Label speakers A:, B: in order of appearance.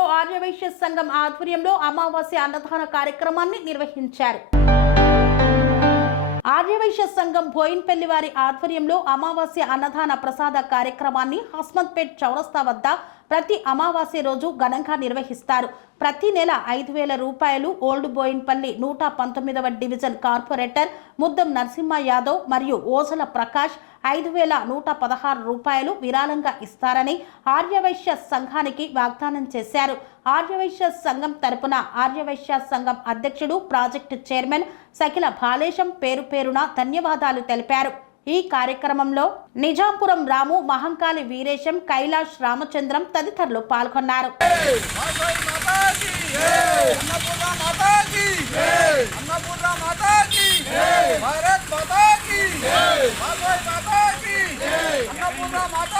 A: ఓల్డ్బోయిన్పల్లిలో ఆర్యవైశ్య సంఘం ఆధ్వర్యంలో అమావాస్య అన్నదాన కార్యక్రమాన్ని నిర్వహించారు. ఆర్యవైశ్య సంఘం బోయిన్పల్లి వారి ఆధ్వర్యంలో అమావాస్య అన్నదాన ప్రసాద కార్యక్రమాన్ని హస్మత్పేట్ చౌరస్తా వద్ద ప్రతి అమావాస్య రోజు ఘనంగా నిర్వహిస్తారు. ప్రతి నెల ఐదు వేల రూపాయలు ఓల్డ్ బోయిన్పల్లి నూట పంతొమ్మిదవ డివిజన్ కార్పొరేటర్ ముద్దం నరసింహ యాదవ్ మరియు ఓజల ప్రకాష్ ఐదు వేల నూట పదహారు రూపాయలు విరాళంగా ఇస్తారని ఆర్యవైశ్య సంఘానికి వాగ్దానం చేశారు. ఆర్యవైశ్య సంఘం తరపున ఆర్యవైశ్య సంఘం అధ్యక్షుడు ప్రాజెక్టు చైర్మన్ సఖిల బాలేశం పేరు పేరున ధన్యవాదాలు తెలిపారు. ఈ కార్యక్రమంలో నిజాంపురం రాము మహంకాళి వీరేశం కైలాష్ రామచంద్రం తదితరులు పాల్గొన్నారు.
B: భారత్
A: ಮಾತಾ